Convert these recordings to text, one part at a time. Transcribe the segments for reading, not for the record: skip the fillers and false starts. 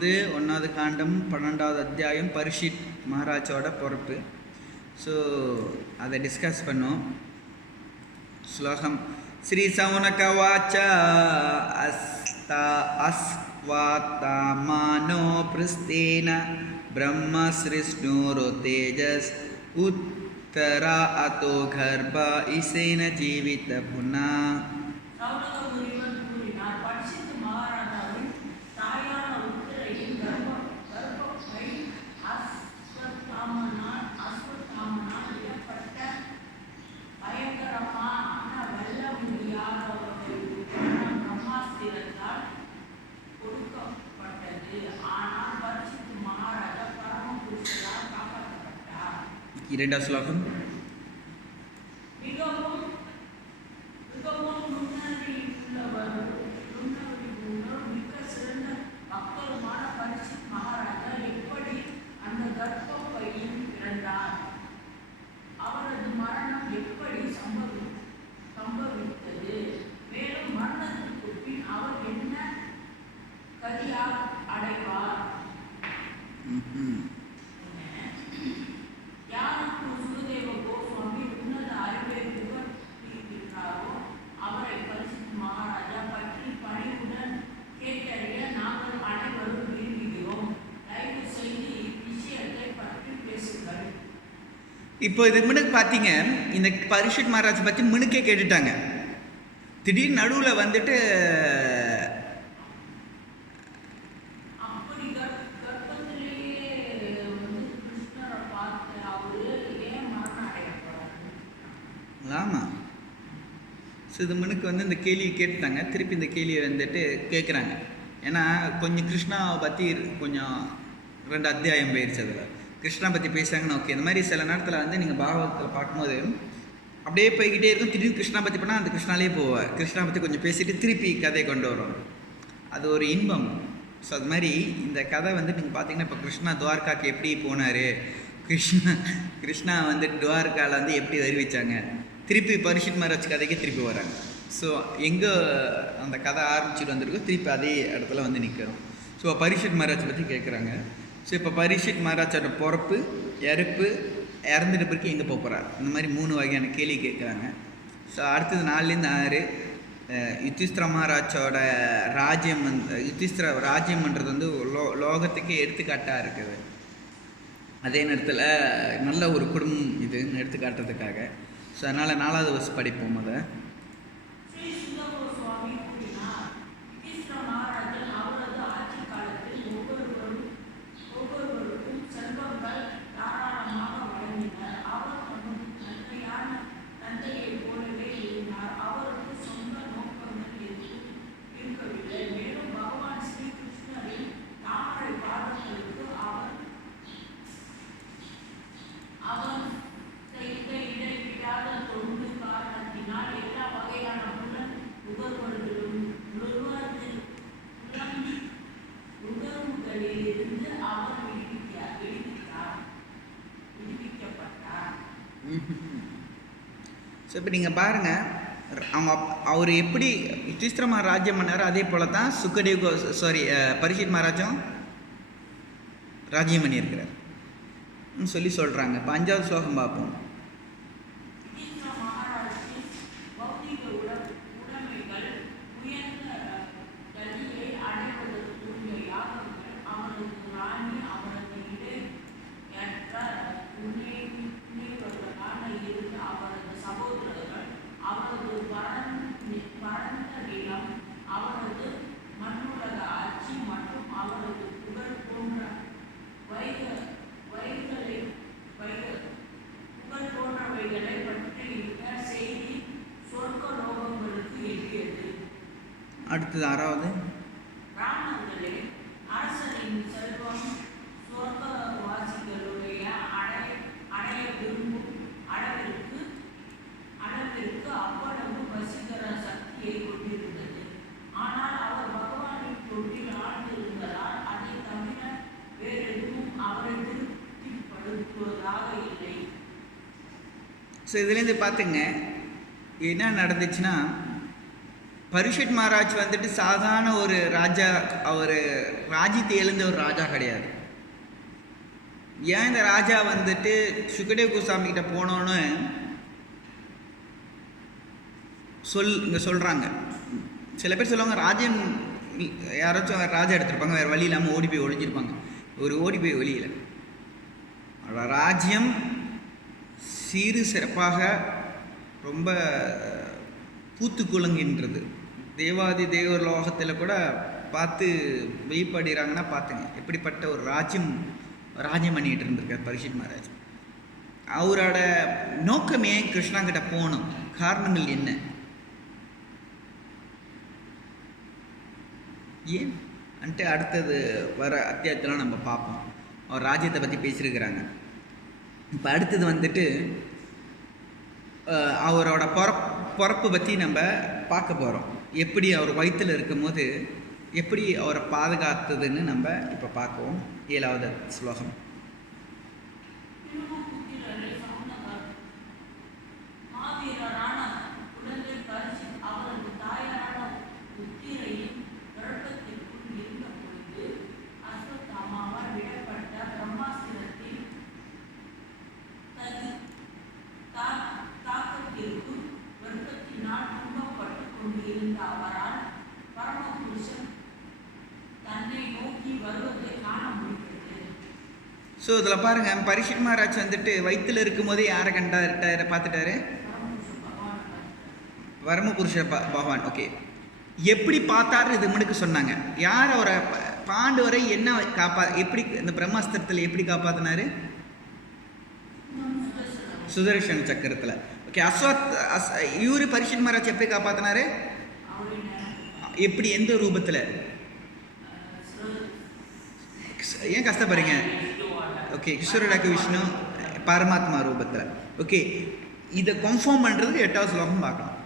வந்து 1வது காண்டம் 12வது அத்தியாயம் பரிஷித் மகாராஜோட பொறுப்பு. ஸோ அதை டிஸ்கஸ் பண்ணோம். ஸ்லோகம் ஸ்ரீ சௌனகவாச்ச அஸ்வாத்தாமானோ பிருஸ்தேன பிரம்ம சிருஷ்ணுரோ தேஜஸ் உத்தரா அதோ கர்ப்ப இசேன ஜீவித புனா. இரண்டாவது ஸ்லோகம் இப்போ இதுக்கு முன்னாடி பார்த்தீங்க, இந்த பரிஷித் மகாராஜ் பற்றி முன்னுக்கே கேட்டுட்டாங்க. திடீர்னு நடுவில் வந்துட்டு ஆமாம். ஸோ இது முன்னுக்கு வந்து இந்த கேள்வியை கேட்டுட்டாங்க. திருப்பி இந்த கேள்வியை வந்துட்டு கேட்குறாங்க. ஏன்னா கொஞ்சம் கிருஷ்ணாவை பற்றி கொஞ்சம் 2 அத்தியாயம் போயிடுச்சு. அதில் கிருஷ்ணா பற்றி பேசுகிறாங்கன்னு ஓகே. இந்த மாதிரி சில நேரத்தில் வந்து நீங்கள் பாகவதத்தில் பார்க்கும்போது அப்படியே போய்கிட்டே இருக்கும். திடீர்னு கிருஷ்ணா பற்றி போனால் அந்த கிருஷ்ணாலே போவார். கிருஷ்ணா பற்றி கொஞ்சம் பேசிட்டு திருப்பி கதையை கொண்டு வரும். அது ஒரு இன்பம். ஸோ அது மாதிரி இந்த கதை வந்து நீங்கள் பார்த்தீங்கன்னா, இப்போ கிருஷ்ணா துவாரகாவுக்கு எப்படி போனார், கிருஷ்ணா வந்து துவாரகாவில் வந்து எப்படி வருவிச்சாங்க, திருப்பி பரிஷித் மகாராஜ் கதைக்கே திருப்பி வராங்க. ஸோ எங்கே அந்த கதை ஆரம்பிச்சுட்டு வந்திருக்கோ திருப்பி அதே இடத்துல வந்து நிற்கிறோம். ஸோ பரிஷித் மகாராஜ் பற்றி கேட்குறாங்க. ஸோ இப்போ பரிஷித் மகாராஜோட பிறப்பு, இறப்பு, இறந்துட்டு பிறகு எங்கே போகிறார், இந்த மாதிரி 3 வகையான கேள்வி கேட்குறாங்க. ஸோ அடுத்தது 4லேருந்து 6 யுதிஷ்டிர மகாராஜோட ராஜ்யம் யுதிஷ்டிர ராஜ்யம்ன்றது வந்து லோகத்துக்கே எடுத்துக்காட்டாக இருக்குது. அதே நேரத்தில் நல்ல ஒரு குடும்பம் இதுன்னு எடுத்துக்காட்டுறதுக்காக. ஸோ அதனால் 4வது வருஷம் படிப்போம். அதை ஸோ இப்போ நீங்கள் பாருங்கள், அவர் எப்படி யுதிஷ்டிர ராஜ்யம் பண்ணார், அதே போல் தான் சுக்கதேவ் பரிஷித் மகாராஜும் ராஜ்யம் பண்ணியிருக்கிறார் சொல்லி சொல்கிறாங்க. இப்போ 5வது ஸ்லோகம் பார்ப்போம். அடுத்தது 6வது ஸோ இதுலேருந்து பார்த்துங்க என்ன நடந்துச்சுன்னா, பரீட்சித் மகாராஜ் வந்துட்டு சாதாரண ஒரு ராஜா, அவர் ராஜ்யத்தை எழுந்த ஒரு ராஜா கிடையாது. ஏன் இந்த ராஜா வந்துட்டு சுகதேவ் கோஸ்வாமி கிட்ட போனோன்னு இங்கே சொல்கிறாங்க. சில பேர் சொல்லுவாங்க ராஜன் யாராச்சும் ராஜா எடுத்திருப்பாங்க, வேறு வழி இல்லாமல் ஓடி போய் ஒழிஞ்சிருப்பாங்க. ஒரு ஓடி போய் ஒழியலை. ராஜ்யம் சீரு சிறப்பாக ரொம்ப பூத்து குலுங்குகின்றது. தேவாதி தேவர் லோகத்தில் கூட பார்த்து வெளிப்படுகிறாங்கன்னா பார்த்துங்க, எப்படிப்பட்ட ஒரு ராஜ்யம் பண்ணிகிட்டு இருந்திருக்கார் பரீட்சித் மகாராஜ். அவரோட நோக்கமே கிருஷ்ணா கிட்ட போகணும். காரணங்கள் என்ன? ஏன் அன்ட்டு அடுத்தது வர அத்தியாயத்தெலாம் நம்ம பார்ப்போம். அவர் ராஜ்யத்தை பற்றி பேசியிருக்கிறாங்க. இப்போ அடுத்தது வந்துட்டு அவரோட பிறப்பு பற்றி நம்ம பார்க்க போகிறோம். எப்படி அவர் வயிற்றில் இருக்கும்போது எப்படி அவரை பாதுகாத்ததுன்னு நம்ம இப்போ பார்க்குவோம். 7வது ஸ்லோகம். ஸோ இதில் பாருங்கள், பரீட்சித் மகாராஜ் வந்துட்டு வயிற்றில் இருக்கும் போதே யாரை பார்த்துட்டாரு? வரமபுருஷ பகவான். ஓகே, எப்படி பார்த்தாரு இது முன்னுக்கு சொன்னாங்க. யார் அவரை பாண்டவரை என்ன எப்படி இந்த பிரம்மாஸ்திரத்தில் எப்படி காப்பாற்றினாரு? சுதர்ஷன் சக்கரத்தில். ஓகே, இவரு பரீட்சித் மகாராஜ் எப்படி காப்பாற்றினாரு? எப்படி, எந்த ரூபத்தில்? ஏன் கஷ்டப்படுறீங்க? ஓகே, கிஷோரடாக்கு விஷ்ணு பரமாத்மா ரூபத்தில். ஓகே, இதை கன்ஃபார்ம் பண்ணுறதுக்கு 8வது ஸ்லோகம் பார்க்கலாம்.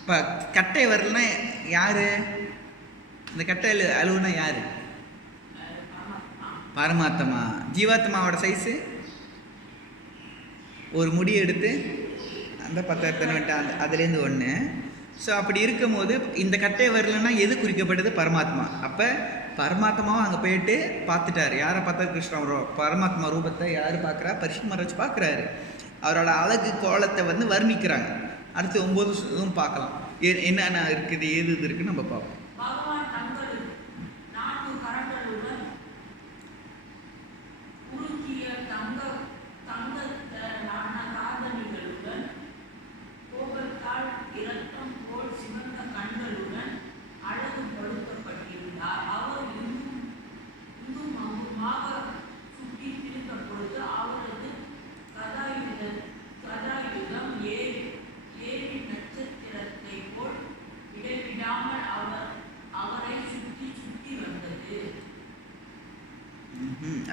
இப்போ கட்டை வரலன்னா யார்? இந்த கட்டை அழுவுனா யார்? பரமாத்மா. ஜீவாத்மாவோட சைஸு ஒரு முடி எடுத்து அந்த 10 அதுலேருந்து 1. ஸோ அப்படி இருக்கும் போது இந்த கட்டை வரலன்னா எது குறிக்கப்படுது? பரமாத்மா. அப்போ பரமாத்மாவும் அங்கே போயிட்டு பார்த்துட்டார். யாரை பார்த்தாரு? கிருஷ்ணா பரமாத்மா ரூபத்தை யார் பார்க்குறா? பரீட்சித் மகாராஜ் பார்க்குறாரு. அவரோட அழகு கோலத்தை வர்ணிக்கிறாங்க. அடுத்து 9 பார்க்கலாம், என்னென்ன இருக்குது, ஏது இது இருக்குன்னு நம்ம பார்ப்போம்.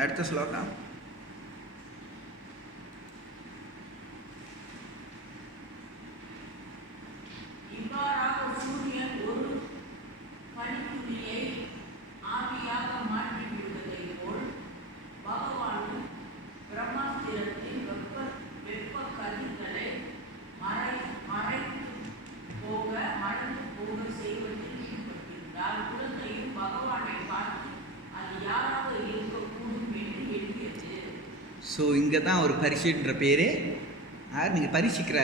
அடுத்த ஸ்லோகம். ஸோ இங்கே தான் ஒரு பரீட்சைன்ற பேர். யார்? நீங்கள் பரீட்சிக்கிற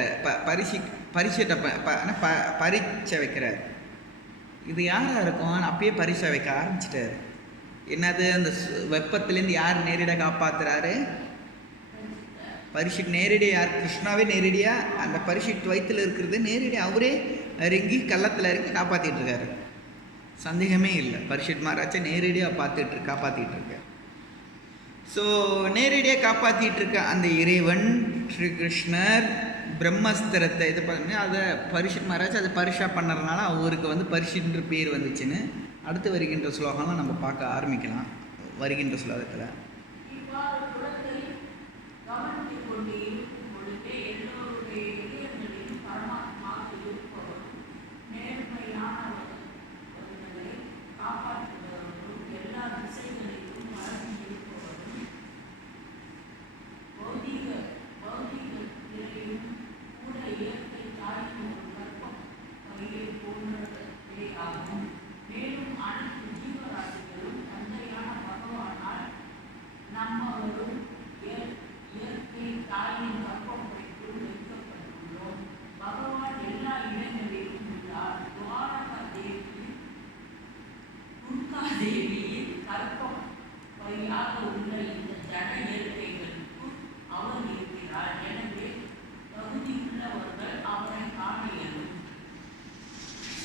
பரீட்சை வைக்கிறார். இது யாராக இருக்கும்? அப்பயே பரீட்சை வைக்க ஆரம்பிச்சிட்டாரு. என்னது? அந்த வெப்பத்துலேருந்து யார் நேரடியாக காப்பாற்றுறாரு? பரீட்சித் நேரடியாக. யார்? கிருஷ்ணாவே நேரடியாக அந்த பரீட்சித் வயிற்றில் இருக்கிறது நேரடியாக அவரே இறங்கி கள்ளத்தில் இறங்கி காப்பாற்றிட்டு இருக்காரு. சந்தேகமே இல்லை, பரீட்சித் மகாராஜை நேரடியாக காப்பாற்றிட்டு இருக்கார். ஸோ நேரடியாக காப்பாற்றிட்டு இருக்க அந்த இறைவன் ஸ்ரீ கிருஷ்ணர் பிரம்மஸ்திரத்தை இது பண்ணி அதை மகாராஜ் அதை பரிஷா பண்ணுறதுனால அவருக்கு வந்து பரிசுன்ற பேர் வந்துச்சுன்னு அடுத்து வருகின்ற ஸ்லோகம்லாம் நம்ம பார்க்க ஆரம்பிக்கலாம். வருகின்ற ஸ்லோகத்தில்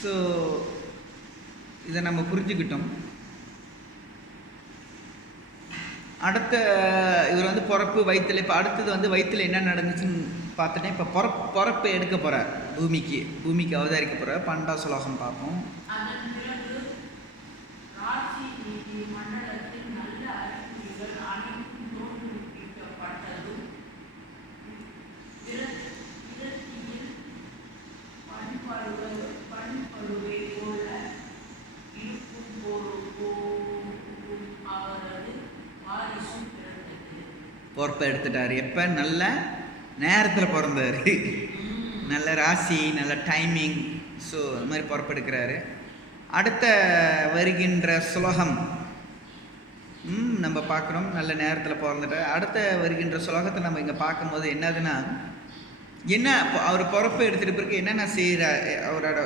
ஸோ இதை நம்ம புரிஞ்சுக்கிட்டோம். அடுத்த இவர் வந்து பிறப்பு வயிற்றுல, இப்போ அடுத்தது வந்து வயிற்றுல என்ன நடந்துச்சுன்னு பார்த்துட்டேன். இப்போ பிறப்பு எடுக்க போகிறார், பூமிக்கு அவதரிக்க போகிறார். 12ஆம் ஸ்லோகம் பார்ப்போம். பொறுப்பை எடுத்துட்டார். எப்போ? நல்ல நேரத்தில் பிறந்தார், நல்ல ராசி, நல்ல டைமிங். ஸோ அது மாதிரி பொறுப்பெடுக்கிறாரு. அடுத்த வருகின்ற ஸ்லோகம் நம்ம பார்க்குறோம், நல்ல நேரத்தில் பிறந்துட்டார். அடுத்த வருகின்ற ஸ்லோகத்தை நம்ம இங்கே பார்க்கும்போது என்னதுன்னா, என்ன அவர் பொறுப்பை எடுத்துகிட்டு பிறகு என்னென்ன செய்கிறார், அவரோட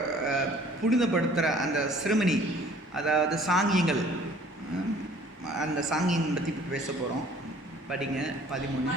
புனிதப்படுத்துகிற அந்த சிறுமணி, அதாவது சாங்கியங்கள், அந்த சாங்கியம் பற்றி பேச போகிறோம். படிங்க 13.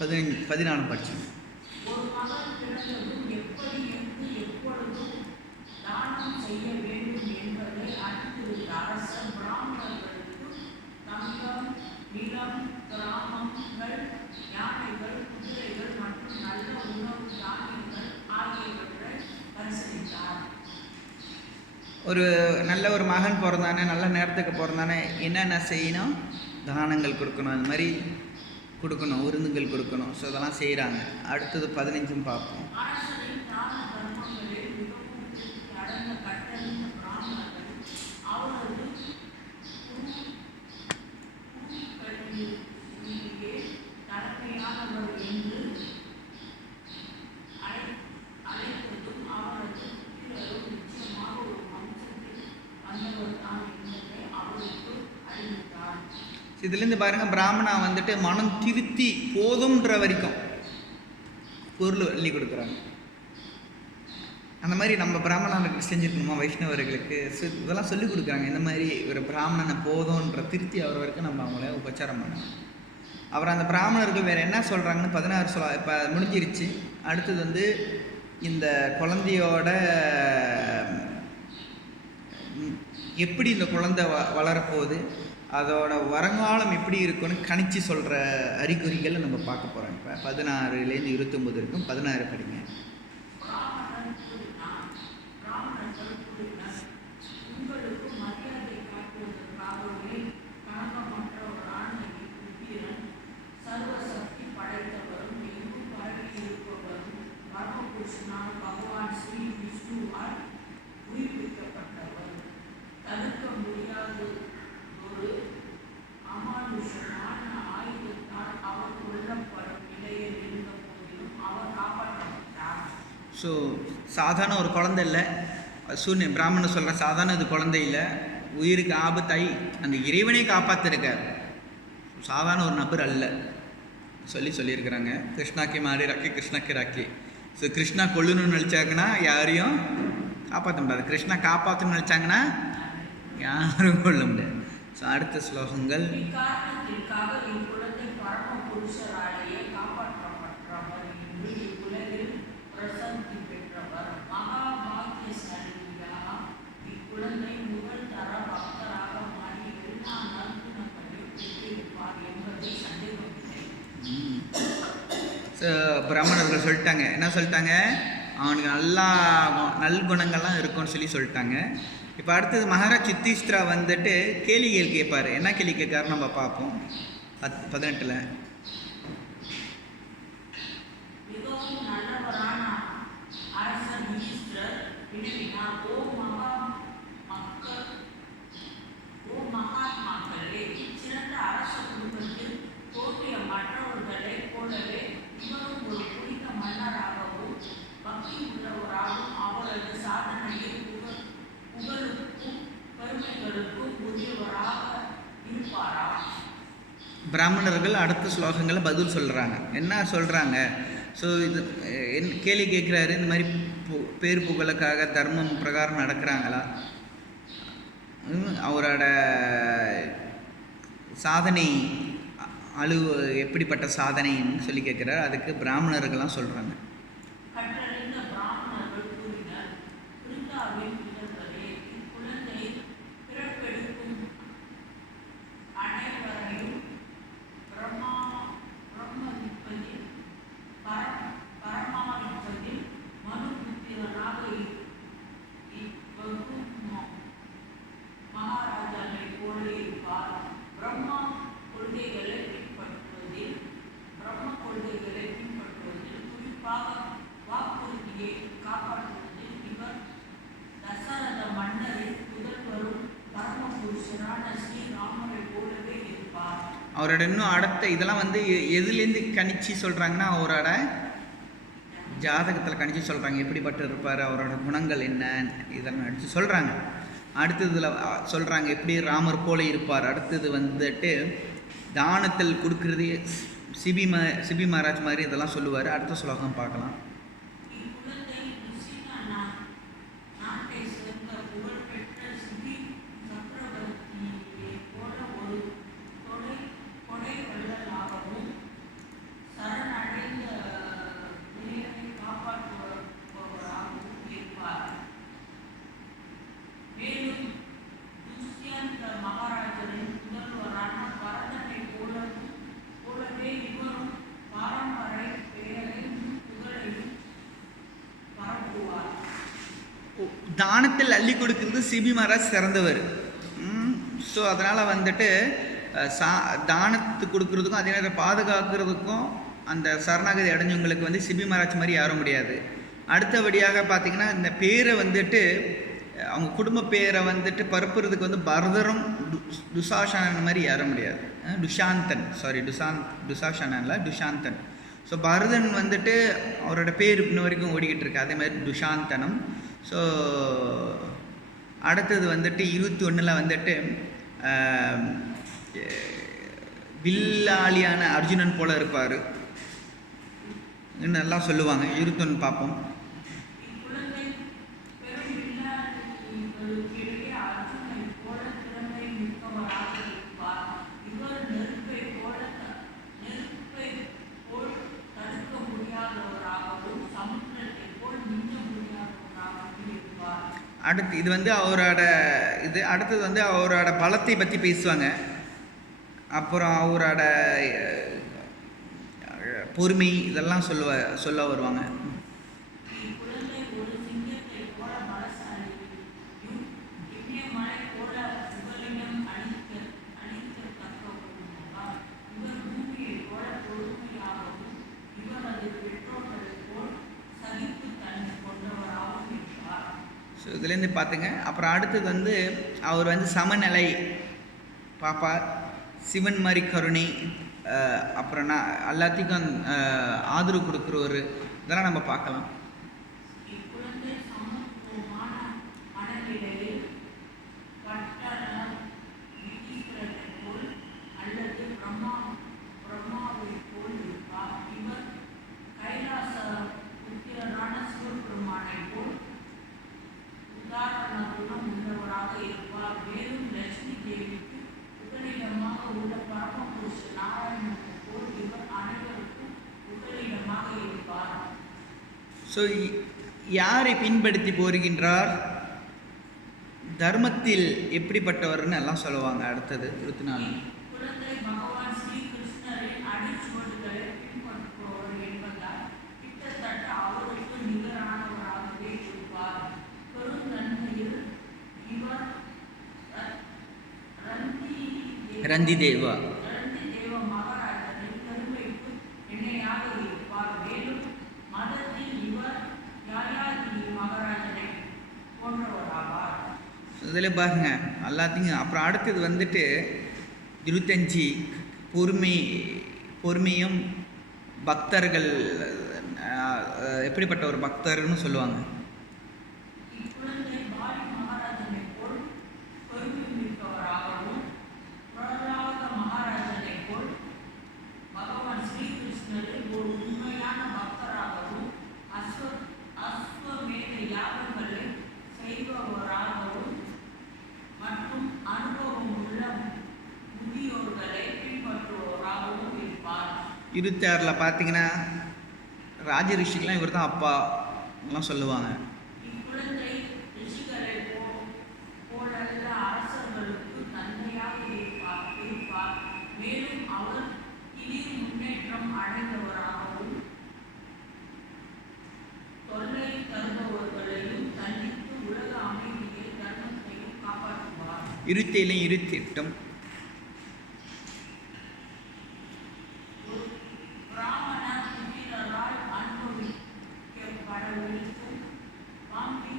பதினஞ்சு 14 படிச்சு. ஒரு நல்ல ஒரு மகன் பிறந்தானே, நல்ல நேரத்துக்கு பிறந்தானே, என்னென்ன செய்யணும்? தானங்கள் கொடுக்கணும், அந்த மாதிரி கொடுக்கணும், விருந்துகள் கொடுக்கணும். ஸோ அதெல்லாம் செய்கிறாங்க. அடுத்தது 15 பார்ப்போம். இதுலேருந்து பாருங்கள், பிராமணா வந்துட்டு மனம் திருத்தி போதும்ன்ற வரைக்கும் பொருள் அள்ளி கொடுக்குறாங்க. அந்த மாதிரி நம்ம பிராமணர்களுக்கு செஞ்சுருக்கணுமா, வைஷ்ணவர்களுக்கு இதெல்லாம் சொல்லிக் கொடுக்குறாங்க. இந்த மாதிரி ஒரு பிராமணனை போதும்ன்ற திருத்தி அவர் வரைக்கும் நம்ம அவங்கள உபச்சாரம் பண்ணணும். அப்புறம் அந்த பிராமணர்கள் வேறு என்ன சொல்கிறாங்கன்னு 16 இப்போ முடிஞ்சிருச்சு. அடுத்தது வந்து இந்த குழந்தையோட எப்படி இந்த குழந்தை வளரப்போகுது, அதோட வருங்காலம் எப்படி இருக்குன்னு கணிச்சு சொல்கிற அறிகுறிகளை நம்ம பார்க்க போகிறோம். இப்போ 16லேருந்து 29 இருக்கும். 16 படிங்க. ஸோ சாதாரண ஒரு குழந்தை இல்லை, பிராமணன் சொல்கிற சாதாரண இது குழந்தை இல்லை, உயிருக்கு ஆபத்தாய் அந்த இறைவனை காப்பாற்றிருக்கார். சாதாரண ஒரு நபர் அல்ல சொல்லியிருக்கிறாங்க. கிருஷ்ணாக்கி மாறி ராக்கி, கிருஷ்ணாக்கு ராக்கி. ஸோ கிருஷ்ணா கொல்லணும்னு நினச்சாங்கன்னா யாரையும் காப்பாற்ற முடியாது, கிருஷ்ணா காப்பாற்றணும்னு நினச்சாங்கன்னா யாரும் கொள்ள முடியாது. ஸோ அடுத்த ஸ்லோகங்கள். இக்காரணத்திற்காக இக்குழந்தை பரம புருஷராலேயே காப்பாற்றப்பட்டவர் என்று இவ்வுலகில் பிரசந்தி பெற்றவர். மகாபாகியசாலியாக இக்குழந்தை முதல் தர பக்தராக மாறி எல்லா நற்குணங்களையும் பெற்றிருப்பார் என்பதை சந்தேகமில்லை. பிராமணர்கள் சொல்லிட்டாங்க, என்ன சொல்லிட்டாங்க, அவனுக்கு நல்லா நல்குணங்கள்லாம் இருக்கும்னு சொல்லிட்டாங்க. இப்போ அடுத்தது மகாராஜ் யுதிஷ்டிரா வந்துட்டு கேள்விகள் கேட்பார். என்ன கேள்வி கேட்காரு நம்ம பார்ப்போம். 18. மிகவும் நல்லவரான அரசர் யுதிஷ்டிரர் வினவினார், ஓ மகாத்மாக்களே, சிறந்த அரச குடும்பத்தில் தோன்றிய மற்றவர்களைப் போலவே இவரும் ஒரு புனித மன்னராகவும் பக்தி உள்ளவராகவும் அவரது சாதனையில் புகழுக்கும் பெருமைகளுக்கும் உரியவராக இருப்பாரா? பிராமணர்கள் அடுத்த ஸ்லோகங்களை பதில் சொல்கிறாங்க. என்ன சொல்கிறாங்க? ஸோ இது கேள்வி கேட்குறாரு, இந்த மாதிரி பேர் புகழுக்காக தர்மம் பிரகாரம் நடக்கிறாங்களா, அவரோட சாதனை எப்படிப்பட்ட சாதனைன்னு சொல்லி கேட்குறாரு. அதுக்கு பிராமணர்கள்லாம் சொல்கிறாங்க. அவரோட இன்னும் அடுத்த இதெல்லாம் வந்து எதுலேருந்து கணிச்சு சொல்கிறாங்கன்னா, அவரோட ஜாதகத்தில் கணிச்சு சொல்கிறாங்க எப்படிப்பட்டு இருப்பார், அவரோட குணங்கள் என்ன, இதெல்லாம் அடித்து சொல்கிறாங்க. அடுத்ததில் சொல்கிறாங்க எப்படி ராமர் போல இருப்பார். அடுத்தது வந்துட்டு தானத்தில் கொடுக்கறது சிபி மகாராஜ் மாதிரி இதெல்லாம் சொல்லுவார். அடுத்த ஸ்லோகம் பார்க்கலாம். தானத்தில் அள்ளி கொடுக்கறது சிபி மகாராஜ் சிறந்தவர். ஸோ அதனால் வந்துட்டு தானத்து கொடுக்கறதுக்கும் அதே நேரம் பாதுகாக்கிறதுக்கும் அந்த சரணாகதி அடைஞ்சவங்களுக்கு வந்து சிபி மகாராஜ் மாதிரி யாரும் முடியாது. அடுத்தபடியாக பார்த்திங்கன்னா இந்த பேரை வந்துட்டு அவங்க குடும்ப பேரை வந்துட்டு பரப்புறதுக்கு வந்து பரதரும் துசாசனன் மாதிரி யாரும் முடியாது. துஷாந்தன். ஸோ பரதன் வந்துட்டு அவரோட பேர் இன்ன வரைக்கும் ஓடிக்கிட்டு இருக்கு. அதே மாதிரி துஷாந்தனம். ஸோ அடுத்தது வந்துட்டு 21 வந்துட்டு வில்லாளியான அர்ஜுனன் போல இருப்பார் நல்லா சொல்லுவாங்க. 21 பார்ப்போம். அடுத்து இது வந்து அவரோட இது. அடுத்தது வந்து அவரோட பலத்தை பற்றி பேசுவாங்க. அப்புறம் அவரோட பொறுமை இதெல்லாம் சொல்ல வருவாங்க. ஸோ இதுலேருந்து பார்த்துங்க. அப்புறம் அடுத்தது வந்து அவர் வந்து சமநிலை பார்ப்பார், சிவன் மாதிரி கருணை, அப்புறம் எல்லாத்துக்கும் ஆதரவு கொடுக்குறவர், இதெல்லாம் நம்ம பார்க்கலாம். மேலும் லட்சுமி தேவிக்கு புகலிடமாக உள்ள பரமபுருஷ நாராயணனுக்கு போல் இவர் அனைவருக்கும் புகலிடமாக இருப்பார். ஸோ யாரை பின்படுத்தி போருகின்றார்? தர்மத்தில் எப்படிப்பட்டவர்னு எல்லாம் சொல்லுவாங்க. அடுத்தது 24. குழந்தை பகவான் ஸ்ரீ கிருஷ்ணரின் அடிச்சுவடுகளை பின்பற்றுபவர் என்பதால் கிட்டத்தட்ட அவருக்கு நிகரானவராகவே இருப்பார். பெருந்தன்மையில் இவர் ரந்தி தேவா மகாராஜனை பெருமைக்கு இணையாக இருப்பார். மேலும் மதத்தில் இவர் யாயாதி மகாராஜனை போன்றவராவார். இதில் பாருங்க எல்லாத்தையும். அப்புறம் அடுத்தது வந்துட்டு 25 பொறுமையும் பக்தர்கள் எப்படிப்பட்ட ஒரு பக்தர்னு சொல்லுவாங்க. இக்குழந்தை பாலி மகாராஜனை போல் பெருமை மிக்கவராகவும் பிரகலாத மகாராஜனை போல் பகவான் ஸ்ரீகிருஷ்ணரில் ஒரு உண்மையான பக்தராகவும் அஸ்வமேத யாகங்களை செய்பவராகவும் மற்றும் அனுபவம் உள்ள முதியோர்களை பின்பற்றுபவராகவும் இருப்பார். 26 பார்த்தீங்கன்னா ராஜ ரிஷிக்கெலாம் இவர் தான் அப்பா எல்லாம் சொல்லுவாங்க. இக்குழந்தை ரிஷிகளை போலல்ல அரசர்களுக்கு தந்தையாக இருப்பார். மேலும் அவர் திடீர் முன்னேற்றம் அடைந்தவராகவும் தொல்லை தருபவர்களையும் தண்டித்து உலக அமைதியை தர்மத்தையும் காப்பாற்றுவார். 27 28 பிராமண புத்திரரால் அனுபவிக்கப்படவிருக்கும் பாம்பி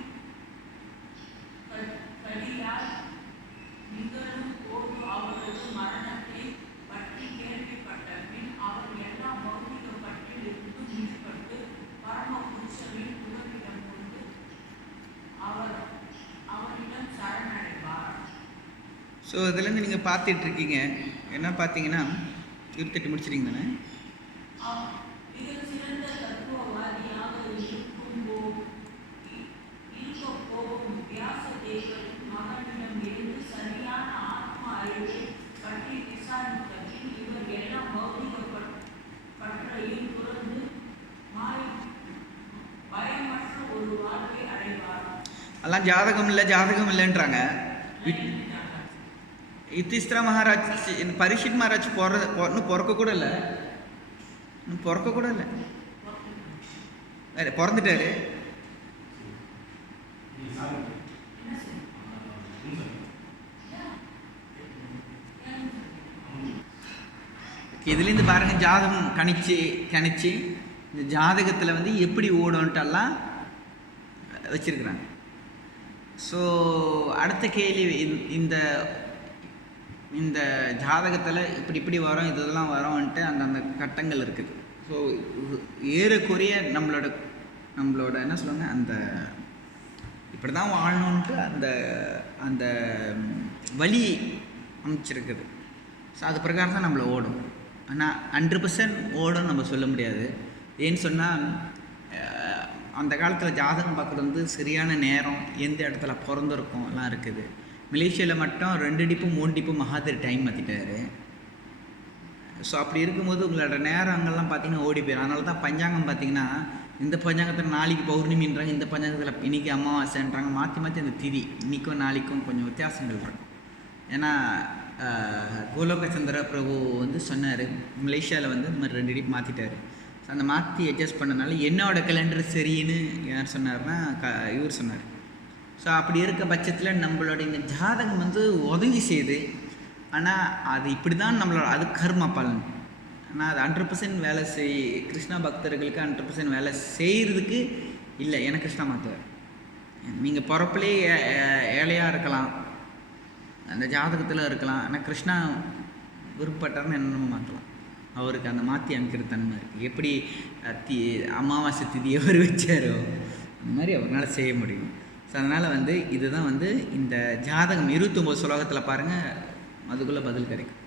கடியால் நிகழும் போது அவரது மரணத்தை பற்றி கேள்விப்பட்ட பின் அவர் எல்லா பௌதிக பற்றிலிருந்து விடுபட்டு பரமபுருஷரின் புகலிடம் கொண்டு அவரிடம் சரணடைவார். ஸோ இதுலேருந்து நீங்கள் பார்த்துட்ருக்கீங்க. என்ன பார்த்தீங்கன்னா 28 முடிச்சிட்டிங்க தானே? மிக சிறந்த தத்துவவாதியாக இருக்கப் போகும் வியாசதேவரின் மகனிடம் இருந்து சரியான ஆத்ம அறிவை பற்றி விசாரித்த பின் இவர் எல்லா பௌதிக பற்றையும் துறந்து பயமற்ற ஒரு வாழ்வை அடைவார். எல்லாம் ஜாதகம் இல்லைன்றாங்க. யுதிஷ்டிர மகாராஜ் பரீட்சித் மகாராஜ் இன்னும் பிறக்க கூட இல்லை. பிறந்துட்டாரு. இதுலேருந்து பாருங்க ஜாதகம் கணிச்சு இந்த ஜாதகத்தில் வந்து எப்படி ஓடும்ட்டெல்லாம் வச்சிருக்கிறாங்க. ஸோ அடுத்த கேள்வி, இந்த ஜாதகத்தில் இப்படி வரும், இதெல்லாம் வரும்ன்ட்டு அந்தந்த கட்டங்கள் இருக்குது. ஸோ ஏறக்குறைய நம்மளோட என்ன சொல்லுவாங்க, அந்த இப்படி தான் வாழணுன்ட்டு அந்த வழி அமைச்சிருக்குது. ஸோ அது பிரகாரம் தான் நம்மளை ஓடும். ஆனால் 100% ஓடும்னு நம்ம சொல்ல முடியாது. ஏன்னு சொன்னால் அந்த காலத்தில் ஜாதகம் பார்க்குறது வந்து சரியான நேரம், எந்த இடத்துல பிறந்திருக்கும் எல்லாம் இருக்குது. மலேசியாவில் மட்டும் 2 டிப்பு 3 டிப்பு மகாதீர் டைம் மாற்றிட்டாரு. ஸோ அப்படி இருக்கும்போது உங்களோட நேரங்கள்லாம் பார்த்திங்கன்னா ஓடி போயிடும். அதனால தான் பஞ்சாங்கம் பார்த்திங்கன்னா இந்த பஞ்சாங்கத்தில் நாளைக்கு பௌர்ணமின்றாங்க, இந்த பஞ்சாங்கத்தில் இன்றைக்கி அமாவாசைன்றாங்க. மாற்றி அந்த திதி இன்றைக்கும் நாளைக்கும் கொஞ்சம் வித்தியாசங்கள் இருக்கும். ஏன்னா கோலோகச்சந்திர பிரபு வந்து சொன்னார், மலேசியாவில் வந்து இந்த மாதிரி 2 டிப்பு மாற்றிட்டார். ஸோ அந்த மாற்றி அட்ஜஸ்ட் பண்ணனால என்னோடய கேலண்டர் சரின்னு யார் சொன்னார்னா இவர் சொன்னார். ஸோ அப்படி இருக்க பட்சத்தில் நம்மளோட இந்த ஜாதகம் வந்து உதவி செய்யுது. ஆனால் அது இப்படி தான் நம்மளோட அது கர்ம பலன். ஆனால் அது 100% வேலை கிருஷ்ணா பக்தர்களுக்கு 100% வேலை செய்கிறதுக்கு இல்லை. ஏன்னா கிருஷ்ணா மாற்றுவார். நீங்கள் பிறப்பிலே ஏழையாக இருக்கலாம், அந்த ஜாதகத்தில் இருக்கலாம். ஆனால் கிருஷ்ணா விருப்பப்பட்டார்னு என்னென்ன மாற்றலாம். அவருக்கு அந்த மாற்றி அமைக்கிற தன்மை இருக்குது. எப்படி அமாவாசை திதியை அவர் வச்சாரோ அந்த மாதிரி அவரால் செய்ய முடியும். ஸோ அதனால் வந்து இதுதான் வந்து இந்த ஜாதகம் 29 ஸ்லோகத்தில் பாருங்கள், அதுக்குள்ளே பதில் கிடைக்கும்.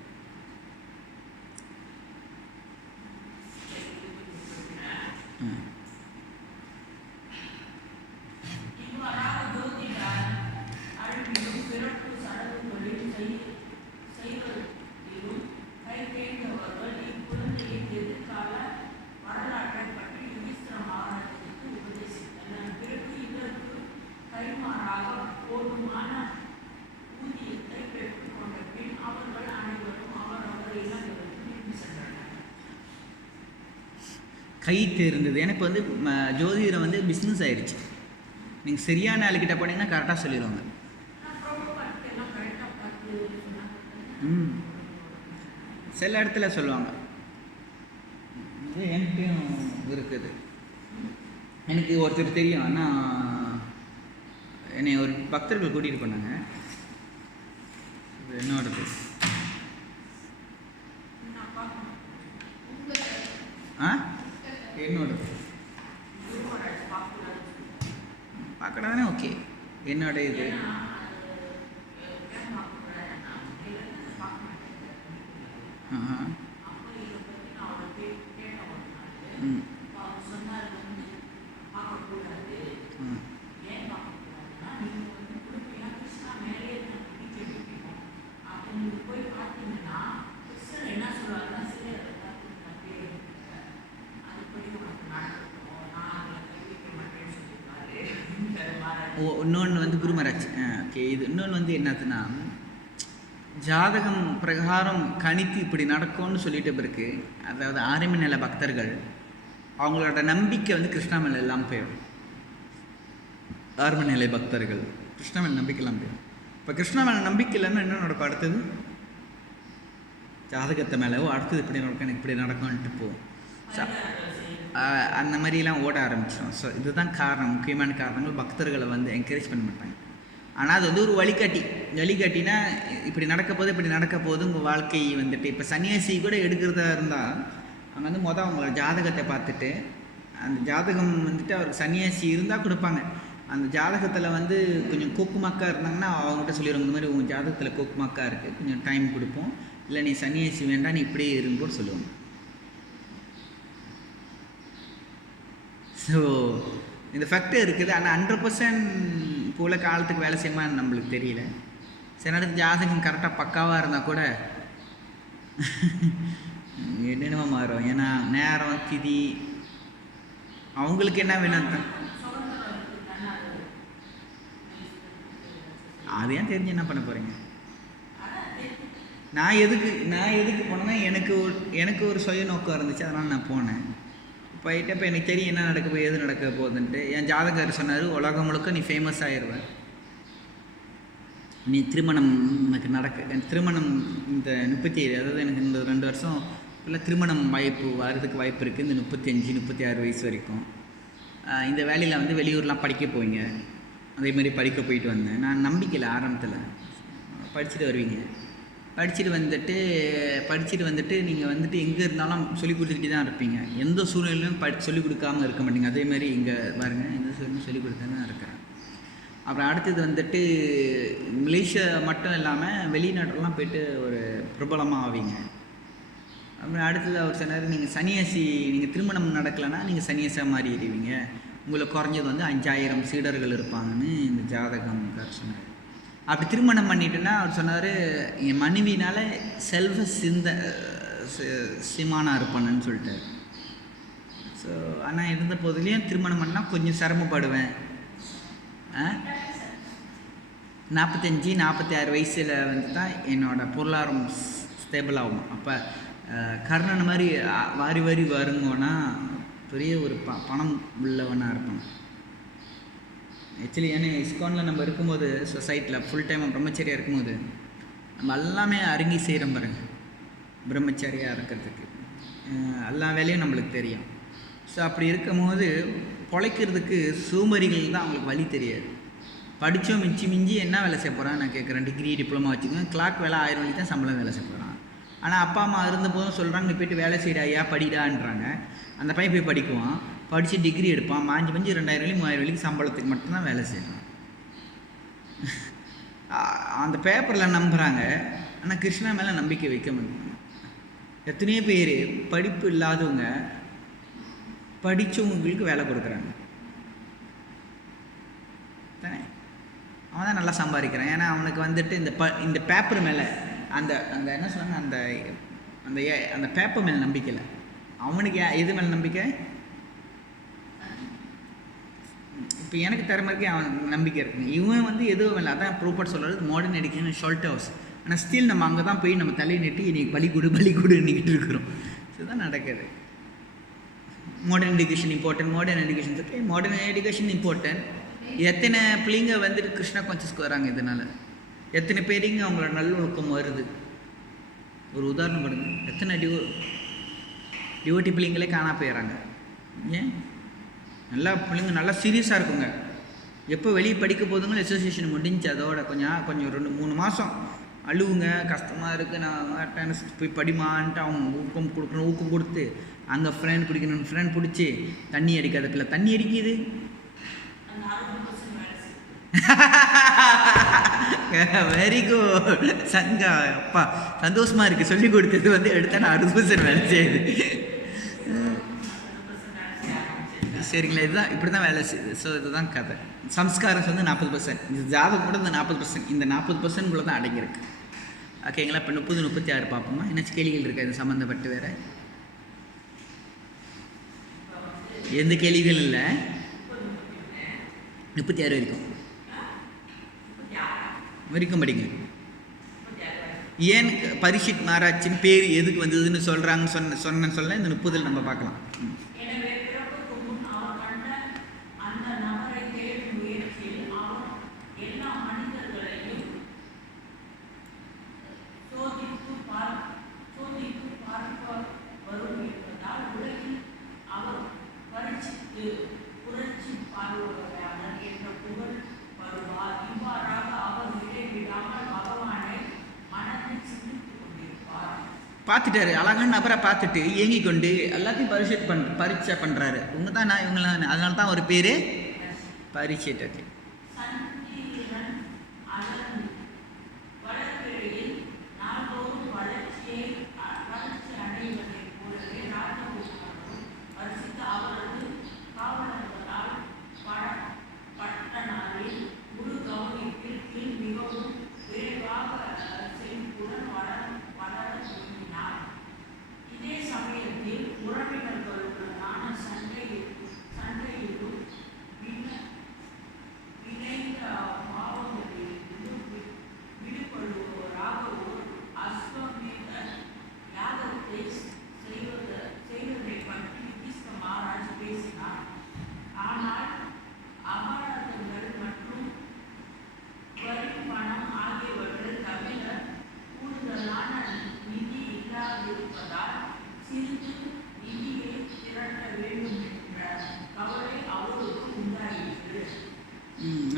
இவ்வாறாக ஜோதிடார் அருளிலும் பிறப்பு சடங்கு கை தேர்ந்தது. எனக்கு வந்து ஜோதிடம் வந்து பிஸ்னஸ் ஆயிடுச்சு. நீங்கள் சரியான ஆளுக்கிட்ட போனீங்கன்னா கரெக்டாக சொல்லிடுவாங்க. சில இடத்துல சொல்லுவாங்க. இது என்கிட்டையும் இருக்குது. எனக்கு ஒருத்தர் தெரியும். ஆனால் என்னை ஒரு பக்தர்கள் கூட்டிகிட்டு போனாங்க. என்னோடது என்னோடது பார்க்கறதானே ஓகே. என்னோட இது இன்னொன்று வந்து குருமராஜ். ஓகே. இது இன்னொன்று வந்து என்னதுன்னா, ஜாதகம் பிரகாரம் கணித்து இப்படி நடக்கும்னு சொல்லிட்டு பிறகு, அதாவது ஆரம்ப நில பக்தர்கள் அவங்களோட நம்பிக்கை வந்து கிருஷ்ணா மேலே எல்லாம் போயிடும். ஆரம்ப நிலை பக்தர்கள் கிருஷ்ணா மேலே நம்பிக்கை எல்லாம் போயிடும். இப்போ கிருஷ்ணா மேலே நம்பிக்கை இல்லைன்னா என்ன நடக்கும்? அடுத்தது ஜாதகத்தை மேலே அடுத்தது இப்படி நடக்கும், எனக்கு இப்படி நடக்கும்ன்ட்டு போகும். அந்த மாதிரிலாம் ஓட ஆரம்பிச்சிடும். ஸோ இதுதான் காரணம், முக்கியமான காரணங்கள். பக்தர்களை வந்து என்கரேஜ் பண்ண மாட்டாங்க. ஆனால் அது வந்து ஒரு வழிகாட்டினா இப்படி நடக்க போது இப்படி நடக்க போது உங்கள் வாழ்க்கை வந்துட்டு. இப்போ சன்னியாசி கூட எடுக்கிறதா இருந்தால் அவங்க வந்து அவங்களோட ஜாதகத்தை பார்த்துட்டு, அந்த ஜாதகம் வந்துட்டு அவருக்கு சன்னியாசி இருந்தால் கொடுப்பாங்க. அந்த ஜாதகத்தில் வந்து கொஞ்சம் கோக்குமாக்காக இருந்தாங்கன்னா அவங்ககிட்ட சொல்லிடுவாங்க, இந்த மாதிரி உங்கள் ஜாதகத்தில் கோக்குமாக்காக இருக்குது, கொஞ்சம் டைம் கொடுப்போம், இல்லை நீ சன்னியாசி வேண்டாம் நீ இப்படியே இருங்கன்னு சொல்லுவாங்க. ஸோ இந்த ஃபேக்டர் இருக்குது. ஆனால் 100% போல காலத்துக்கு வேலை செய்யுமான்னு நம்மளுக்கு தெரியல. சில நேரத்துக்கு ஜாதகம் கரெக்டாக பக்காவாக இருந்தால் கூட என்னென்னமோ மாறும். ஏன்னா நேரம் திதி அவங்களுக்கு என்ன வேணும் அது ஏன் தெரிஞ்சு என்ன பண்ண போகிறீங்க? நான் எதுக்கு போனேன்னா எனக்கு ஒரு சுய நோக்கம் இருந்துச்சு, அதனால் நான் போனேன். போயிட்டு இப்போ எனக்கு தெரியும் என்ன நடக்க போய் எது நடக்க போகுதுன்ட்டு. என் ஜாதகர் சொன்னார், உலகம் முழுக்க நீ ஃபேமஸ் ஆகிடுவேன், நீ திருமணம் எனக்கு திருமணம் இந்த 37, அதாவது எனக்கு இந்த 2 வருஷம் இல்லை திருமணம் வரதுக்கு வாய்ப்பு இருக்குது. இந்த 35, 36 வயசு வரைக்கும் இந்த வேலையில் வந்து வெளியூர்லாம் படிக்க போவீங்க. அதேமாதிரி படிக்க போயிட்டு வந்தேன். நான் நம்பிக்கையில் ஆரம்பத்தில் படிச்சுட்டு வருவீங்க, படிச்சுட்டு வந்துட்டு நீங்கள் வந்துட்டு எங்கே இருந்தாலும் சொல்லிக் கொடுத்துக்கிட்டே தான் இருப்பீங்க. எந்த சூழ்நிலையும் சொல்லிக் கொடுக்காமல் இருக்க மாட்டீங்க. அதேமாதிரி இங்கே பாருங்கள், எந்த சூழ்நிலையும் சொல்லிக் கொடுத்து தான் இருக்கிறேன். அப்புறம் அடுத்தது வந்துட்டு மலேசியா மட்டும் இல்லாமல் வெளிநாட்டெல்லாம் போய்ட்டு ஒரு பிரபலமாக ஆவீங்க. அப்புறம் அடுத்தது அவர் சொன்னார், நீங்கள் சன்னியாசி, நீங்கள் திருமணம் நடக்கலைன்னா நீங்கள் சன்னியாசியாக மாறிடுவீங்க, உங்களுக்கு குறைஞ்சது வந்து 5000 சீடர்கள் இருப்பாங்கன்னு இந்த ஜாதகம்கார் சொன்னார். அப்படி திருமணம் பண்ணிட்டுன்னா அவர் சொன்னார், என் மனைவினால் செல்வ சிமானாக இருப்பானுன்னு சொல்லிட்டார். ஸோ ஆனால் இருந்த போதுலேயும் திருமணம் பண்ணால் கொஞ்சம் சிரமப்படுவேன். 45, 46 வயசில் வந்து தான் என்னோடய பொருளாதாரம் ஸ்டேபிள் ஆகும். அப்போ கர்ணன் மாதிரி வாரி வாரி வருங்கன்னா பெரிய ஒரு பணம் உள்ளவனாக இருப்பான். ஆக்சுவலி ஏன்னா இஸ்கானில் நம்ம இருக்கும்போது சொசைட்டியில் ஃபுல் டைம் பிரம்மச்சரியாக இருக்கும்போது நம்ம எல்லாமே அருங்கி செய்கிறோம் பாருங்க. பிரம்மச்சரியாக இருக்கிறதுக்கு எல்லா வேலையும் நம்மளுக்கு தெரியும். ஸோ அப்படி இருக்கும்போது பொழைக்கிறதுக்கு சோம்பறிகள் தான் அவங்களுக்கு வழி தெரியாது. படித்தோம் மிஞ்சி என்ன வேலை செய்ய போகிறான் நான் கேட்குறேன். டிகிரி டிப்ளமா வச்சுக்கோங்க, கிளாக் வேலை 1000 வழி தான் சம்பளம் வேலை செய்ய போகிறான். ஆனால் அப்பா அம்மா இருந்தபோதும் சொல்கிறாங்க, நீ போய்ட்டு வேலை செய்டாயா படிடான்றாங்க. அந்த பையன் போய் படிக்குவான், படித்து டிகிரி எடுப்பான், மாஞ்சி 2000 வழி 3000 வழிக்கு சம்பளத்துக்கு மட்டும்தான் வேலை செய்யணும். அந்த பேப்பரில் நம்புகிறாங்க, ஆனால் கிருஷ்ணா மேலே நம்பிக்கை வைக்க மாட்டாங்க. எத்தனையோ பேர் படிப்பு இல்லாதவங்க படித்தவங்களுக்கு வேலை கொடுக்குறாங்க தானே. அவன் தான் நல்லா சம்பாதிக்கிறான். ஏன்னா அவனுக்கு வந்துட்டு இந்த பேப்பர் மேலே அந்த என்ன சொல்லுவாங்க, அந்த பேப்பர் மேலே நம்பிக்கை இல்லை. அவனுக்கு எது மேலே நம்பிக்கை? இப்போ எனக்கு திறமை இருக்கே அவன் நம்பிக்கை இருக்குங்க. இவன் வந்து எதுவும் இல்லை. அதான் ப்ரூப்பர்ட் சொல்கிறது மாடர்ன் எடிக்கேஷன் ஷார்ட் ஹவுஸ். ஆனால் ஸ்டில் நம்ம அங்கே தான் போய் நம்ம தலையை நெட்டி இன்றைக்கி பலி கொடுன்னுக்கிட்டு இருக்கிறோம். இதுதான் நடக்குது. Modern education important, modern education okay, modern education important. எத்தனை பிள்ளைங்க வந்துட்டு கிருஷ்ணா கான்சியஸ்க்கு வராங்க இதனால்? எத்தனை பேருங்க அவங்களோட நல்லொழுக்கம் வருது? ஒரு உதாரணம் கொடுங்க. எத்தனை டிவோட்டி பிள்ளைங்களே காணா போயிடறாங்க. ஏன்? நல்லா பிள்ளைங்க நல்லா சீரியஸாக இருக்குங்க. எப்போ வெளியே படிக்க போதுங்களோ அசோசியேஷன் முடிஞ்சு அதோட கொஞ்சம் 2-3 மாதம் அழுவுங்க, கஷ்டமாக இருக்குது, நான் அட்டெண்டன்ஸ் போய் படிமான்ட்டு அவங்க ஊக்கம் கொடுத்து அங்கே ஃப்ரெண்ட் பிடிக்கணும், ஃப்ரெண்ட் பிடிச்சி தண்ணி அடிக்காத பிள்ளை தண்ணி அடிக்குது. வெரி குட் சங்கா, அப்பா சந்தோஷமா இருக்குது. சொல்லி கொடுத்தது வந்து எடுத்தா நான் 60% வேலை செய்யுது. சரிங்களா? இதுதான் இப்படி தான் வேலை செய்யுது. ஸோ இதுதான் கதை. சம்ஸ்காரம் வந்து 40%, இது ஜாதகம் கூட இந்த 40%, இந்த 40%குள்ளே தான் அடங்கியிருக்கு. ஓகேங்களா? இப்போ 30-36 பார்ப்போமா? என்னாச்சு கேள்விகள் இருக்கா இது சம்மந்தப்பட்டு? வேறு எந்த கேள்விகள் இல்லை. 36 வரைக்கும் படிங்க. ஏன் பரிஷித் மகாராஜின் பேர் எதுக்கு வந்ததுன்னு சொல்கிறாங்கன்னு சொன்ன இந்த 30 நம்ம பார்க்கலாம். பார்த்துட்டாரு, அழகான நபரை பார்த்துட்டு ஏங்கி கொண்டு எல்லாத்தையும் பரீட்சை பண்ணுறாரு. இவங்க தான் நான் இவங்களாம், அதனால தான் ஒரு பேர் பரீட்சைட்டு. ஓகே.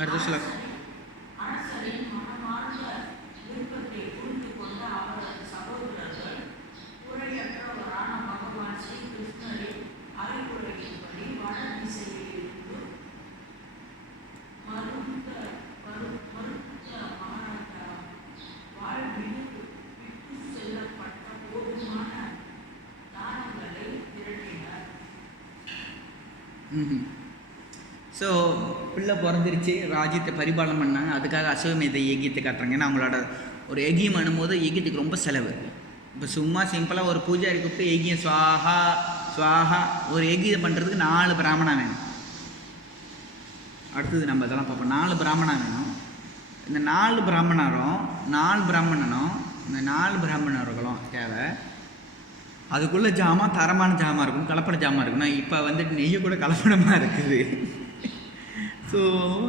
அடுத்த ஸ்லோகம். ஸோ பிள்ளை பிறந்துருச்சு, ராஜ்யத்தை பரிபாலனம் பண்ணாங்க. அதுக்காக அஸ்வமேத யஜ்யத்தை காட்டுறாங்க. ஏன்னா அவங்களோட ஒரு யஜ்யம் பண்ணும்போது யஜ்யத்துக்கு ரொம்ப செலவு. இப்போ சும்மா சிம்பிளாக ஒரு பூஜாரி கூப்பிட்டு யஜ்யம் ஸ்வாஹா ஸ்வாஹா ஒரு யஜ்யம் பண்ணுறதுக்கு 4 பிராமணா வேணும். அடுத்தது நம்ம இதெல்லாம் பார்ப்போம். 4 பிராமணா வேணும். இந்த 4 பிராமணர்களும் தேவை. அதுக்குள்ளே ஜாமான் தரமான ஜாமான் இருக்கும், கலப்பட ஜாமான் இருக்கணும். இப்போ வந்துட்டு நெய்ய கூட கலப்படமாக இருக்குது. ஸோ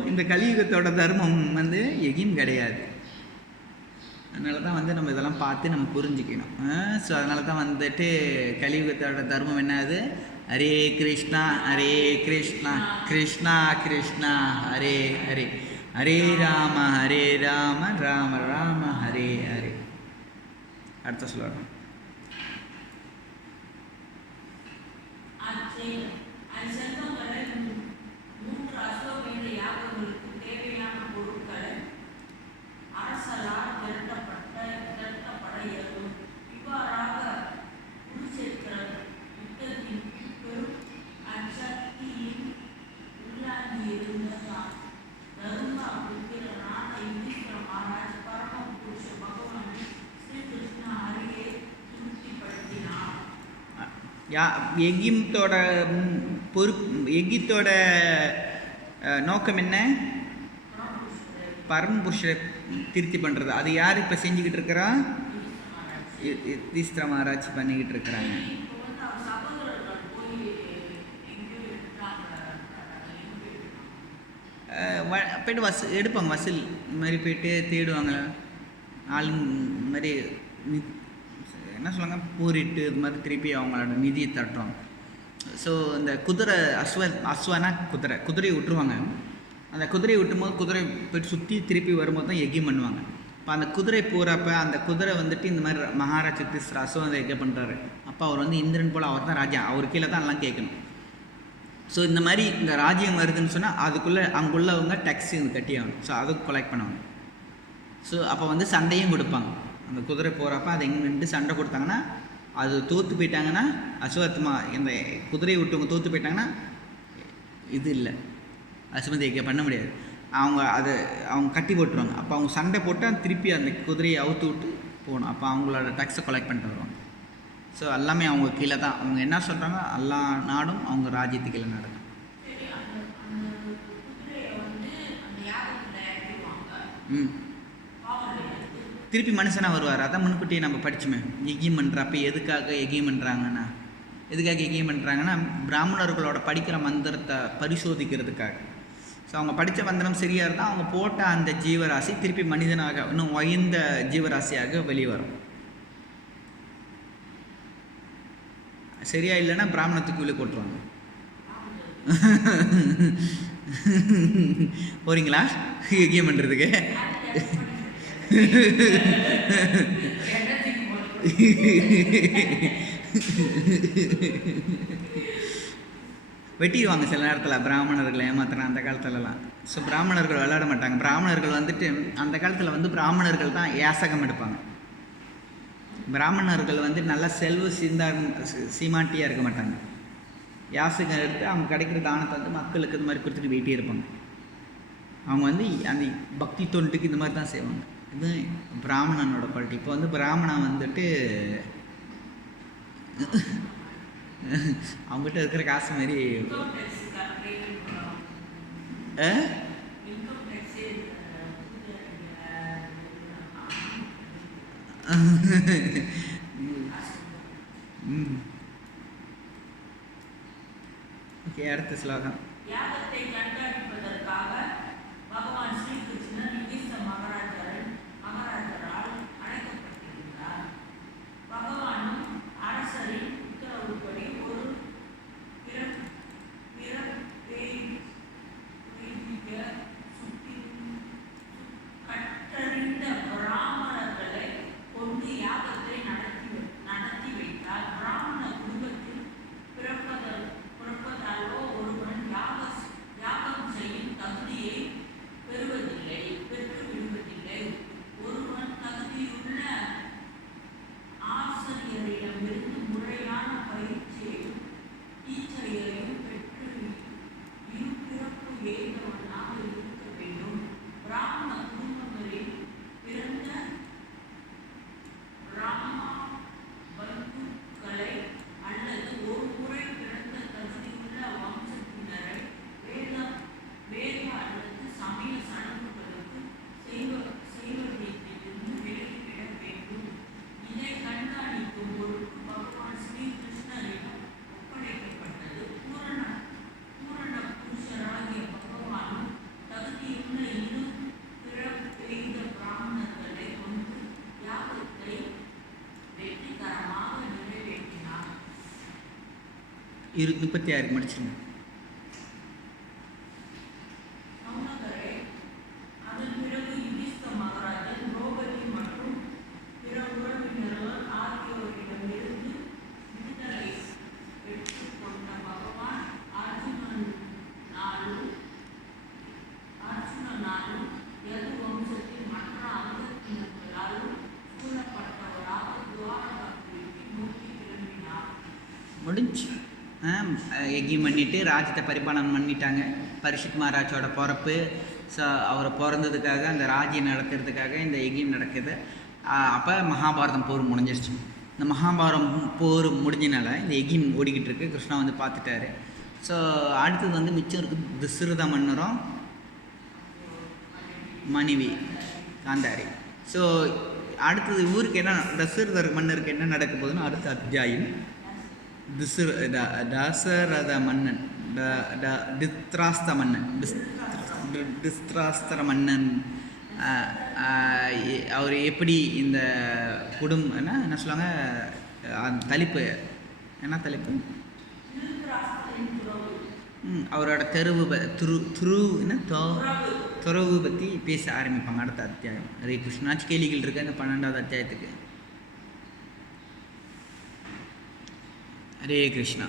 இந்த கலியுகத்தோட தர்மம் வந்து யஜ்யம் கிடையாது. அதனால தான் வந்து நம்ம இதெல்லாம் பார்த்து நம்ம புரிஞ்சுக்கணும். ஸோ அதனால தான் வந்துட்டு கலியுகத்தோட தர்மம் என்னது? ஹரே கிருஷ்ணா ஹரே கிருஷ்ணா கிருஷ்ணா கிருஷ்ணா ஹரே ஹரே, ஹரே ராம ராம ராம ஹரே ஹரே. அடுத்த சொல்லணும். யஜ்யத்தோட யஜ்யத்தோட நோக்கம் என்ன? பரமபுருஷரை திருப்தி பண்ணுறது. அது யார் இப்போ செஞ்சுக்கிட்டு இருக்கிறா? யுதிஷ்டிர மகாராஜ் பண்ணிக்கிட்டு இருக்கிறாங்க. போய்ட்டு எடுப்பாங்க வசூல் இந்த மாதிரி போய்ட்டு தேடுவாங்க ஆளுங்க இந்த மாதிரி என்ன சொல்லுவாங்க போரிட்டு இது மாதிரி திருப்பி அவங்களோட நிதியை தட்டுறாங்க. ஸோ இந்த குதிரை அஸ்வனா குதிரையை விட்டுருவாங்க. அந்த குதிரையை விட்டும்போது குதிரை போய்ட்டு சுற்றி திருப்பி வரும்போது தான் யஜ்யம் பண்ணுவாங்க. இப்போ அந்த குதிரை போகிறப்ப அந்த குதிரை வந்துட்டு இந்த மாதிரி மகாராஜா திஸ்ர அஸ்வனை யஜ்யம் பண்ணுறாரு. அப்போ அவர் வந்து இந்திரன் போல் அவர் தான் ராஜா, அவர் கீழே தான் எல்லாம் கேட்கணும். ஸோ இந்த மாதிரி இந்த ராஜ்யம் வருதுன்னு சொன்னால் அதுக்குள்ளே அங்குள்ளவங்க டேக்ஸி கட்டி ஆகணும். ஸோ அதுக்கு கொலெக்ட் பண்ணுவாங்க. ஸோ அப்போ வந்து சண்டையும் கொடுப்பாங்க. அந்த குதிரை போகிறப்ப அதை எங்கே நின்று சண்டை கொடுத்தாங்கன்னா அது தோற்று போயிட்டாங்கன்னா அஸ்வத்மா இந்த குதிரையை விட்டவங்க தோற்று போயிட்டாங்கன்னா இது இல்லை அஸ்வமதி யஜ்யம் பண்ண முடியாது. அவங்க கட்டி போட்டுருவாங்க. அப்போ அவங்க சண்டை போட்டால் திருப்பி அந்த குதிரையை அவுத்து விட்டு போகணும். அப்போ அவங்களோட டேக்ஸை கொலெக்ட் பண்ணிட்டு வருவாங்க. ஸோ எல்லாமே அவங்க கீழே தான். அவங்க என்ன சொல்கிறாங்க எல்லா நாடும் அவங்க ராஜ்யத்துக்கு கீழே நடக்கும். திருப்பி மனுஷனாக வருவார். அதான் முன்கூட்டியே நம்ம படிச்சுமே யஜ்யம் பண்ணுறப்ப எதுக்காக யஜ்யம் பண்ணுறாங்கன்னா பிராமணர்களோட படிக்கிற மந்திரத்தை பரிசோதிக்கிறதுக்காக. ஸோ அவங்க படித்த மந்திரம் சரியாக இருந்தால் அவங்க போட்ட அந்த ஜீவராசி திருப்பி மனிதனாக இன்னும் உயர்ந்த ஜீவராசியாக வெளிவரும். சரியா இல்லைன்னா பிராமணத்துக்கு உள்ளே போட்டுருவாங்க. போகிறீங்களா யஜ்யம் பண்ணுறதுக்கு? வெட்டிடுவாங்க சில நேரத்தில் பிராமணர்களை ஏமாத்துறாங்க அந்த காலத்துலலாம். ஸோ பிராமணர்கள் விளையாட மாட்டாங்க. பிராமணர்கள் வந்துட்டு அந்த காலத்தில் வந்து பிராமணர்கள் தான் யாசகம் எடுப்பாங்க. பிராமணர்கள் வந்து நல்லா செல்வ சீமாட்டியாக இருக்க மாட்டாங்க. யாசகம் எடுத்து அவங்க கிடைக்கிற தானத்தை வந்து மக்களுக்கு இந்த மாதிரி கொடுத்துட்டு வெயிட்டே இருப்பாங்க. அவங்க வந்து அந்த பக்தி தொண்டுக்கு இந்த மாதிரி தான் செய்வாங்க. இது பிராமணனோட குவாலிட்டி. இப்போ வந்து பிராமணன் வந்துட்டு அவங்ககிட்ட இருக்கிற காசு மாரி ஓகே. அடுத்த ஸ்லோகம். யாகத்தை கண்காணிப்பதற்காக பகவான் ஸ்ரீகிருஷ்ணன் யுதிஷ்ட மகாராஜரால் அழைக்கப்பட்டிருந்தார். பகவானும் அரசரின் உத்தரவுப்படி ஒரு கற்றறிந்த பிராமணர்களை கொண்டு யாகத்தை நடத்தி வைத்தார். பிராமண குடும்பத்தில் பிறப்பதாலோ ஒருவன் யாகம் செய்யும் தகுதியை பெற்று விடுவதில்லை. ஒருவன் தகுதியுள்ள ஆசிரியரிடமிருந்து முறையான பயிற்சியையும் டீச்சரையும் பெற்று இருபிறப்பு ஏற்றவனாக இருக்க வேண்டும். பிராமண குடும்பங்களில் பிறந்த பிராமண பந்துக்களை அல்லது ஒரு முறை பிறந்த தகுதியுள்ள வம்சத்தினரை வேத அல்லது சமய சடங்குகளுக்கு செய்வதிலிருந்து விலகிவிட வேண்டும். இதை கண்காணிக்கும் பொருட்டு பகவான் ஸ்ரீகிருஷ்ணரிடம் ஒப்படைக்கப்பட்டது. பூரண புருஷராகிய பகவானும் தகுதியுள்ள இரு பிறப்பெய்த பிராமணர்களை கொண்டு யாகத்தை வெற்றிகரமாக நிறைவேற்றினார். 36 முடிச்சிருங்க. அதன் பிறகு யுதிஷ்ட மகாராஜன் திரௌபதி மற்றும் பிற உறவினர்கள் ஆகியோரிடமிருந்து விடுதலை பெற்றுக் கொண்ட பகவான் அர்ஜுனனாலும் யது வம்சத்தின் மற்ற அங்கத்தினர்களாலும் சூழப்பட்டவராக துவாரகாபுரிக்கு நோக்கி திரும்பினார். முடிஞ்சு யஜ்யம் பண்ணிவிட்டு ராஜ்யத்தை பரிபாலனம் பண்ணிட்டாங்க. பரிஷித் மகாராஜோட பிறப்பு. ஸோ அவர் பிறந்ததுக்காக அந்த ராஜ்யம் நடத்துறதுக்காக இந்த யஜ்யம் நடக்குது. அப்போ மகாபாரதம் போர் முடிஞ்சிருச்சு. இந்த மகாபாரதம் போர் முடிஞ்சனால இந்த யஜ்யம் ஓடிக்கிட்டு இருக்கு. கிருஷ்ணா வந்து பார்த்துட்டாரு. ஸோ அடுத்தது வந்து மிச்சம் இருக்குது தசரத மன்னரும் மனைவி காந்தாரி. ஸோ அடுத்தது ஊருக்கு என்ன தசரத மன்னருக்கு என்ன நடக்க போகுதுன்னு அடுத்த அத்தியாயம். தசரத மன்னன், திருதராஷ்டிர மன்னன், திருஷ்டிராஷ்டிர மன்னன் அவர் எப்படி இந்த என்ன சொல்லுவாங்க தலைப்பு என்ன தலைப்பு அவரோட துறவு பற்றி பேச ஆரம்பிப்பாங்க அடுத்த அத்தியாயம். ஹரே கிருஷ்ணா. கேள்விகள் இருக்கு அந்த 12வது அத்தியாயத்துக்கு. ஹரே கிருஷ்ணா.